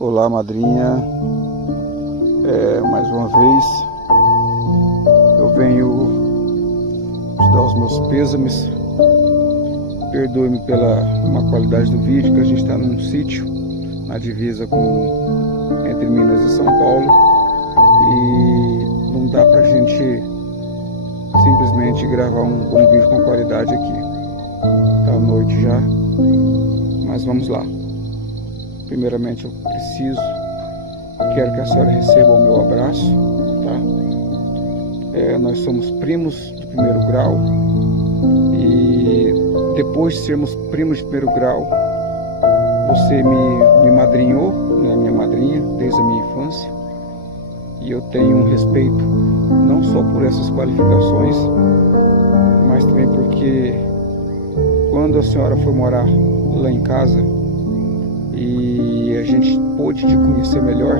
Olá, madrinha. Mais uma vez eu venho te dar os meus pêsames. Perdoe-me pela má qualidade do vídeo, que a gente está num sítio na divisa entre Minas e São Paulo e não dá pra gente simplesmente gravar um vídeo com qualidade aqui. Tá à noite já, mas vamos lá. Primeiramente eu quero que a senhora receba o meu abraço, tá? Nós somos primos de primeiro grau e depois de sermos primos de primeiro grau, você me madrinhou, né, minha madrinha, desde a minha infância, e eu tenho um respeito não só por essas qualificações, mas também porque quando a senhora foi morar lá em casa e a gente pôde te conhecer melhor,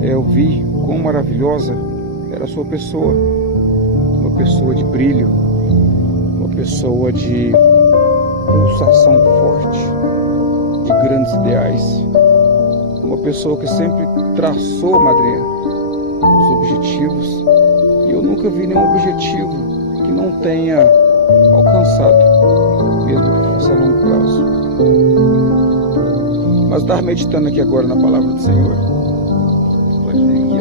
eu vi quão maravilhosa era a sua pessoa, uma pessoa de brilho, uma pessoa de pulsação forte, de grandes ideais, uma pessoa que sempre traçou, madrinha, os objetivos, e eu nunca vi nenhum objetivo que não tenha alcançado, mesmo que fosse a longo prazo. Mas estava meditando aqui agora na palavra do Senhor. Pode ver que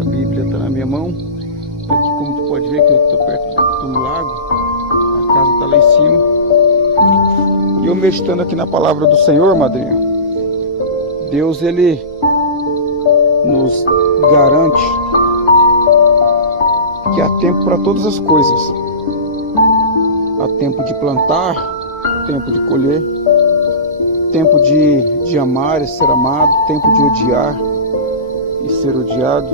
a Bíblia está na minha mão. Aqui, como tu pode ver, que eu estou perto do lago, a casa está lá em cima. E eu meditando aqui na palavra do Senhor, madrinha, Deus, Ele nos garante que há tempo para todas as coisas. Há tempo de plantar, tempo de colher, tempo de amar e ser amado, tempo de odiar e ser odiado,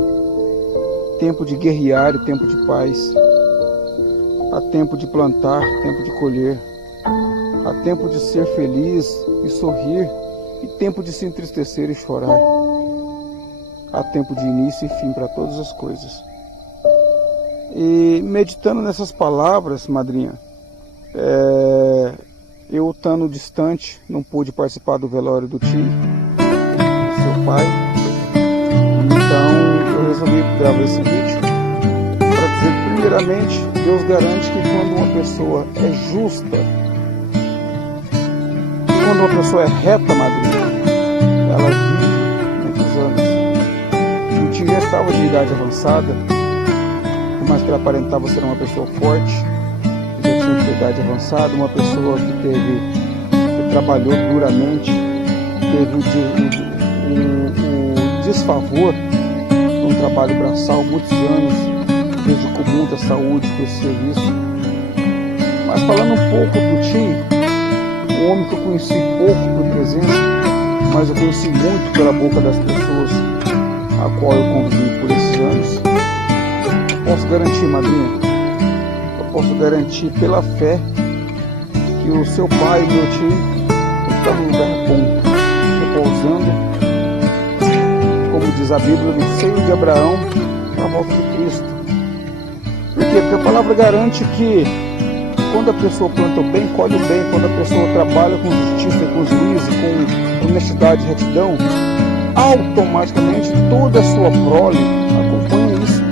tempo de guerrear e tempo de paz. Há tempo de plantar, tempo de colher, há tempo de ser feliz e sorrir e tempo de se entristecer e chorar. Há tempo de início e fim para todas as coisas. E meditando nessas palavras, madrinha, eu estando distante, não pude participar do velório do tio, do seu pai. Então eu resolvi gravar esse vídeo para dizer que, primeiramente, Deus garante que quando uma pessoa é justa, quando uma pessoa é reta, madrinha, ela vive muitos anos. O tio já estava de idade avançada, por mais que ele aparentava ser uma pessoa forte, já tinha idade avançada, uma pessoa que trabalhou duramente, teve o desfavor de um trabalho braçal, muitos anos, dedicou muita saúde para esse serviço. Mas falando um pouco do tio, um homem que eu conheci pouco por presença, mas eu conheci muito pela boca das pessoas a qual eu convivi por esses anos, posso garantir, madrinha, eu posso garantir pela fé que o seu pai e meu tio estão num lugar bom, repousando, como diz a Bíblia, no seio de Abraão, na volta de Cristo. Por quê? Porque a palavra garante que quando a pessoa planta o bem, colhe o bem. Quando a pessoa trabalha com justiça, com juízo, com honestidade e retidão, automaticamente toda a sua prole acompanha isso.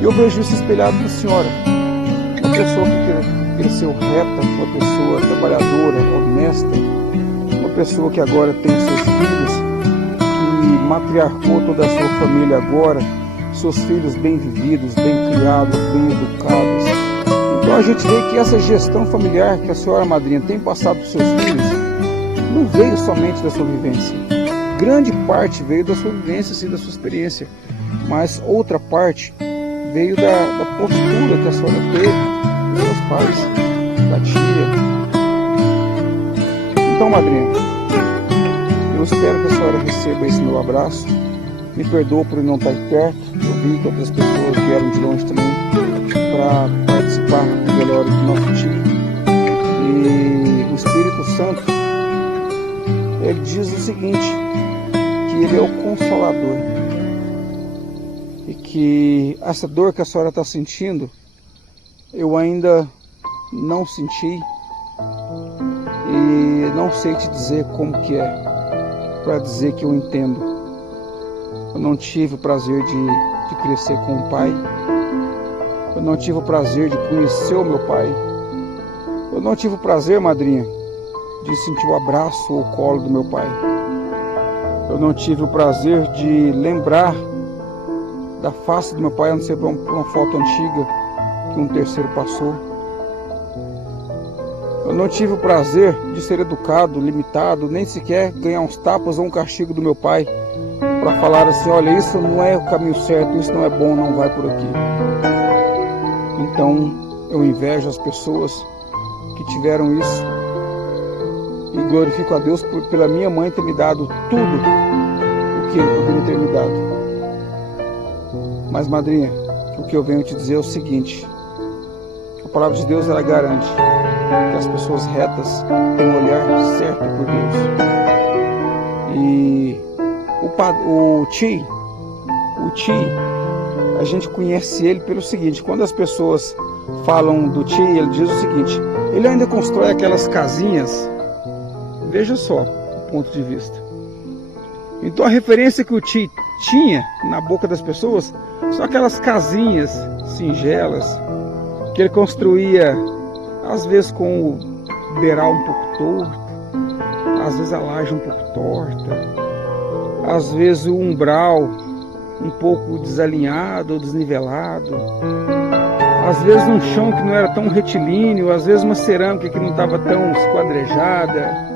E eu vejo isso espelhado na senhora. Uma pessoa que cresceu reta, uma pessoa trabalhadora, honesta, uma pessoa que agora tem seus filhos, que matriarcou toda a sua família agora, seus filhos bem vividos, bem criados, bem educados. Então a gente vê que essa gestão familiar que a senhora madrinha tem passado para os seus filhos não veio somente da sua vivência. Grande parte veio da sua vivência, sim, da sua experiência, mas outra parte veio da postura que a senhora teve dos seus pais, da tia. Então, madrinha, eu espero que a senhora receba esse meu abraço. Me perdoa por não estar perto. Eu vi que outras pessoas vieram de longe também para participar do velório do nosso tio. E o Espírito Santo, ele diz o seguinte, que ele é o Consolador. E que essa dor que a senhora está sentindo, eu ainda não senti e não sei te dizer como que é. para dizer que eu entendo. Eu não tive o prazer de crescer com o pai. Eu não tive o prazer de conhecer o meu pai. Eu não tive o prazer, madrinha, de sentir o abraço ou o colo do meu pai. Eu não tive o prazer de lembrar da face do meu pai, a não ser por uma foto antiga que um terceiro passou. Eu não tive o prazer de ser educado, limitado, nem sequer ganhar uns tapas ou um castigo do meu pai para falar assim: olha, isso não é o caminho certo, isso não é bom, não vai por aqui. Então eu invejo as pessoas que tiveram isso e glorifico a Deus pela minha mãe ter me dado tudo o que Ele poderia ter me dado. Mas, madrinha, o que eu venho te dizer é o seguinte: a palavra de Deus, ela garante que as pessoas retas têm um olhar certo por Deus. E o Ti, a gente conhece ele pelo seguinte: quando as pessoas falam do Ti, ele diz o seguinte: ele ainda constrói aquelas casinhas. Veja só o ponto de vista. Então a referência que o Ti tinha na boca das pessoas são aquelas casinhas singelas que ele construía, às vezes com o beiral um pouco torto, às vezes a laje um pouco torta, às vezes o umbral um pouco desalinhado ou desnivelado, às vezes um chão que não era tão retilíneo, às vezes uma cerâmica que não estava tão esquadrejada.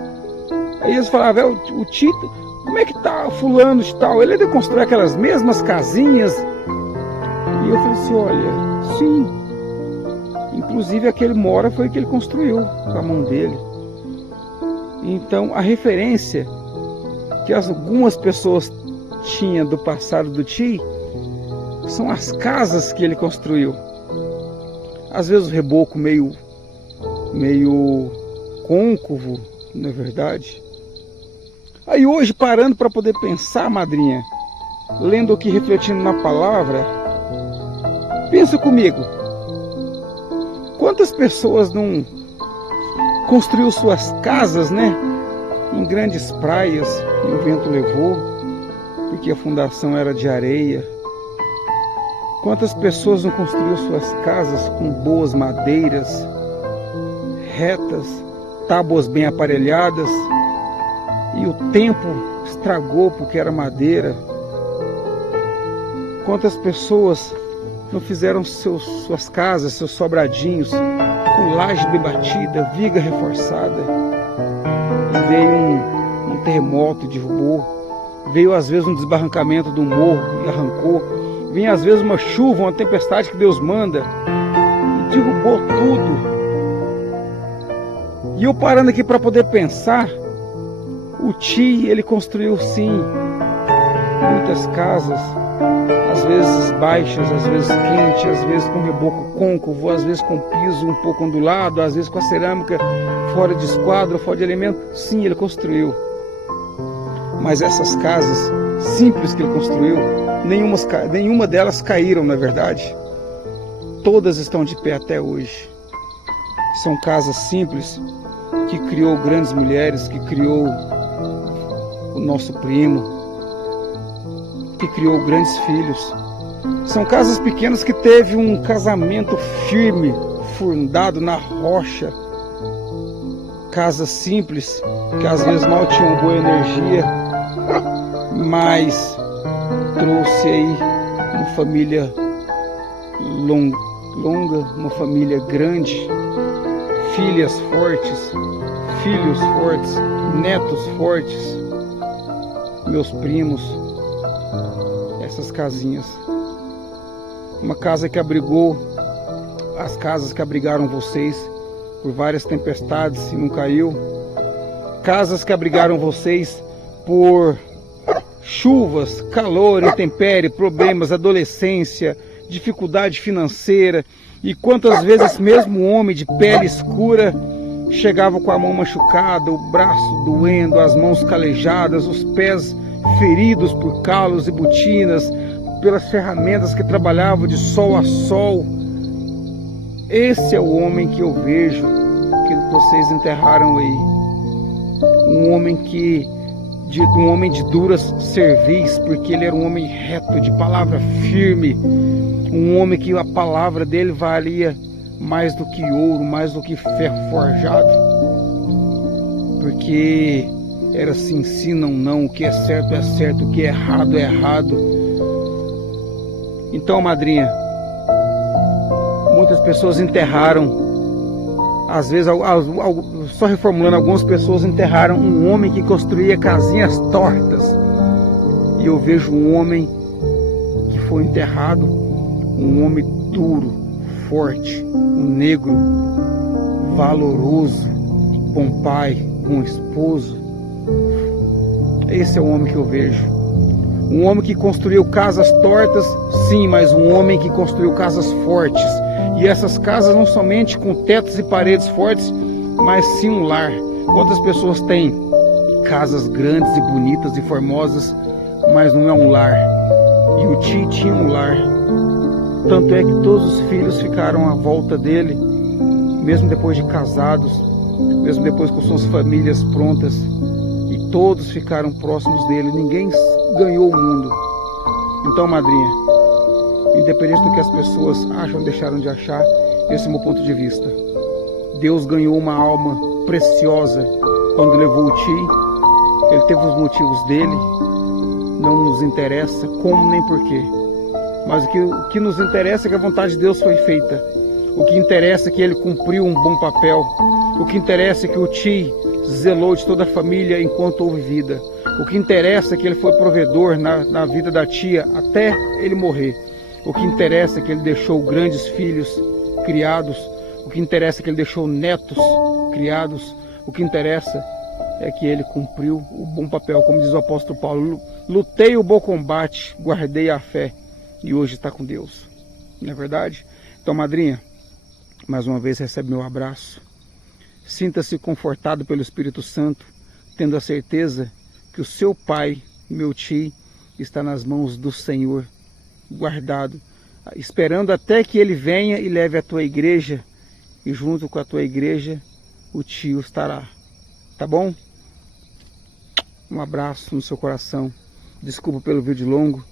Aí eles falavam: o Tito, como é que tá fulano de tal? Ele ainda constrói aquelas mesmas casinhas? E eu falei assim: olha, sim. Inclusive aquele mora foi o que ele construiu com a mão dele. Então a referência que algumas pessoas tinham do passado do Ti são as casas que ele construiu. Às vezes o reboco meio côncavo, não é verdade? Aí hoje, parando para poder pensar, madrinha, lendo aqui, refletindo na palavra, pensa comigo: quantas pessoas não construiu suas casas, né, em grandes praias e o vento levou, porque a fundação era de areia? Quantas pessoas não construiu suas casas com boas madeiras, retas, tábuas bem aparelhadas, e o tempo estragou porque era madeira? Quantas pessoas não fizeram suas casas, seus sobradinhos, com laje bem batida, viga reforçada, e veio um terremoto e derrubou, veio às vezes um desbarrancamento do morro e arrancou, vem às vezes uma chuva, uma tempestade que Deus manda e derrubou tudo. E eu parando aqui para poder pensar, o Ti, ele construiu sim muitas casas, às vezes baixas, às vezes quentes, às vezes com reboco côncavo, às vezes com piso um pouco ondulado, às vezes com a cerâmica fora de esquadro, fora de elemento. Sim, ele construiu. Mas essas casas simples que ele construiu, nenhuma delas caíram, na verdade. Todas estão de pé até hoje. São casas simples que criou grandes mulheres, que criou o nosso primo, que criou grandes filhos. São casas pequenas que teve um casamento firme, fundado na rocha. Casas simples, que às vezes mal tinham boa energia, mas trouxe aí uma família longa, uma família grande, filhas fortes, filhos fortes, netos fortes, meus primos. Essas casinhas, uma casa que abrigou as casas que abrigaram vocês por várias tempestades e não caiu, casas que abrigaram vocês por chuvas, calor, intempérie, problemas, adolescência, dificuldade financeira. E quantas vezes esse mesmo homem de pele escura chegava com a mão machucada, o braço doendo, as mãos calejadas, os pés feridos por calos e botinas, pelas ferramentas que trabalhava de sol a sol. Esse é o homem que eu vejo que vocês enterraram aí. Um homem que de um homem de duras cerviz, porque ele era um homem reto, de palavra firme, um homem que a palavra dele valia mais do que ouro, mais do que ferro forjado, porque era sim, sim, não, não, o que é certo, o que é errado. Então, madrinha, muitas pessoas enterraram, às vezes, só reformulando, algumas pessoas enterraram um homem que construía casinhas tortas. E eu vejo um homem que foi enterrado, um homem duro, forte, um negro, valoroso, bom pai, bom esposo. Esse é o homem que eu vejo. Um homem que construiu casas tortas, sim, mas um homem que construiu casas fortes. E essas casas não somente com tetos e paredes fortes, mas sim um lar. Quantas pessoas têm casas grandes e bonitas e formosas, mas não é um lar? E o tio tinha um lar. Tanto é que todos os filhos ficaram à volta dele, mesmo depois de casados, mesmo depois com suas famílias prontas. E todos ficaram próximos dele. Ninguém ganhou o mundo. Então, madrinha, independente do que as pessoas acham ou deixaram de achar, esse é o meu ponto de vista. Deus ganhou uma alma preciosa quando levou o Ti. Ele teve os motivos dele, não nos interessa como nem porquê. Mas o que nos interessa é que a vontade de Deus foi feita. O que interessa é que ele cumpriu um bom papel. O que interessa é que o Ti zelou de toda a família enquanto houve vida. O que interessa é que ele foi provedor na vida da tia até ele morrer. O que interessa é que ele deixou grandes filhos criados. O que interessa é que ele deixou netos criados. O que interessa é que ele cumpriu o bom papel, como diz o apóstolo Paulo. Lutei o bom combate, guardei a fé e hoje está com Deus. Não é verdade? Então, madrinha, mais uma vez recebe meu abraço. Sinta-se confortado pelo Espírito Santo, tendo a certeza que o seu pai, meu tio, está nas mãos do Senhor, guardado, esperando até que ele venha e leve a tua igreja, e junto com a tua igreja o tio estará. Tá bom? Um abraço no seu coração. Desculpa pelo vídeo longo,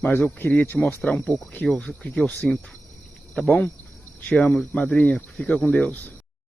mas eu queria te mostrar um pouco o que eu sinto. Tá bom? Te amo, madrinha. Fica com Deus.